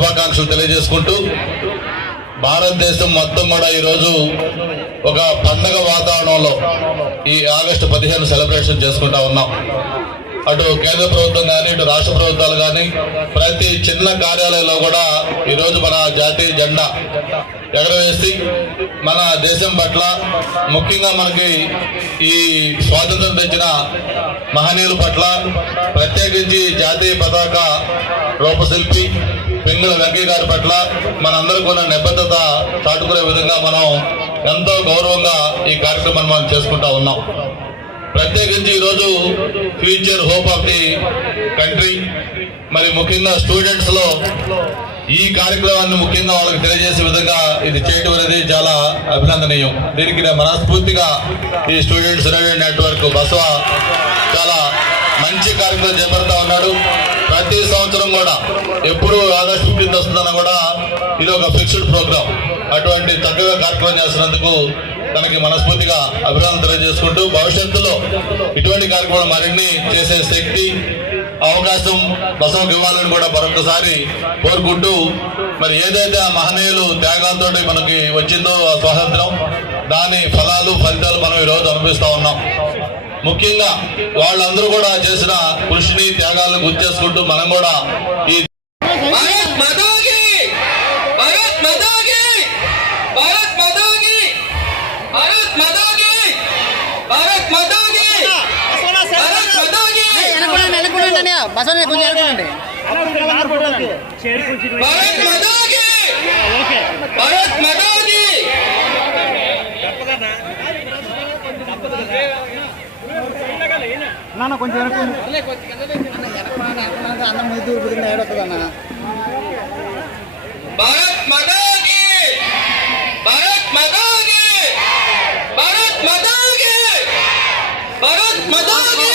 శుభాకాంక్షలు తెలియజేసుకుంటూ భారతదేశం మొత్తం కూడా ఈరోజు ఒక పండగ వాతావరణంలో ఈ ఆగస్టు 15 సెలబ్రేషన్ చేసుకుంటా ఉన్నాం. అటు కేంద్ర ప్రభుత్వం కానీ ఇటు రాష్ట్ర ప్రభుత్వాలు కానీ ప్రతి చిన్న కార్యాలయంలో కూడా ఈరోజు మన జాతీయ జెండా ఎగరవేసి మన దేశం పట్ల ముఖ్యంగా మనకి ఈ స్వాతంత్రం తెచ్చిన మహనీయుల పట్ల ప్రత్యేకించి జాతీయ పతాక రూపశిల్పి పింగళ వెంకయ్య గారి పట్ల మనందరూ కూడా నిబద్ధత చాటుకునే విధంగా మనం ఎంతో గౌరవంగా ఈ కార్యక్రమాన్ని మనం చేసుకుంటా ఉన్నాం. ప్రత్యేకించి ఈరోజు future hope of the country, మరి ముఖ్యంగా స్టూడెంట్స్ లో ఈ కార్యక్రమాన్ని ముఖ్యంగా వాళ్ళకి తెలియజేసే విధంగా ఇది చేయడం అనేది చాలా అభినందనీయం. దీనికి మనస్ఫూర్తిగా ఈ స్టూడెంట్స్ రేడియో నెట్వర్క్ బసవ చాలా మంచి కార్యక్రమం చేపడతా ఉన్నాడు. ప్రతి సంవత్సరం కూడా ఎప్పుడు ఆగస్టు 15 వస్తుందన్న కూడా ఇది ఒక ఫిక్స్డ్ ప్రోగ్రామ్. అటువంటి చక్కగా కార్యక్రమం చేస్తున్నందుకు తనకి మనస్ఫూర్తిగా అభినందన తెలియజేసుకుంటూ భవిష్యత్తులో ఇటువంటి కార్యక్రమాలు మరిన్ని చేసే శక్తి అవకాశం బసవకు ఇవ్వాలని కూడా మరొకసారి కోరుకుంటూ, మరి ఏదైతే ఆ మహనీయులు త్యాగాలతో మనకి వచ్చిందో ఆ స్వాతంత్రం, దాని ఫలితాలు మనం ఈరోజు అనుభవిస్తూ ఉన్నాం. ముఖ్యంగా వాళ్ళందరూ కూడా చేసిన కృషిని త్యాగాలను గుర్తు చేసుకుంటూ మనం కూడా ఈ కొంచెం భారత్ మాతా కీ, భారత్ మాతా కీ, భారత్ మాతా కీ, భారత్ మాతా కీ.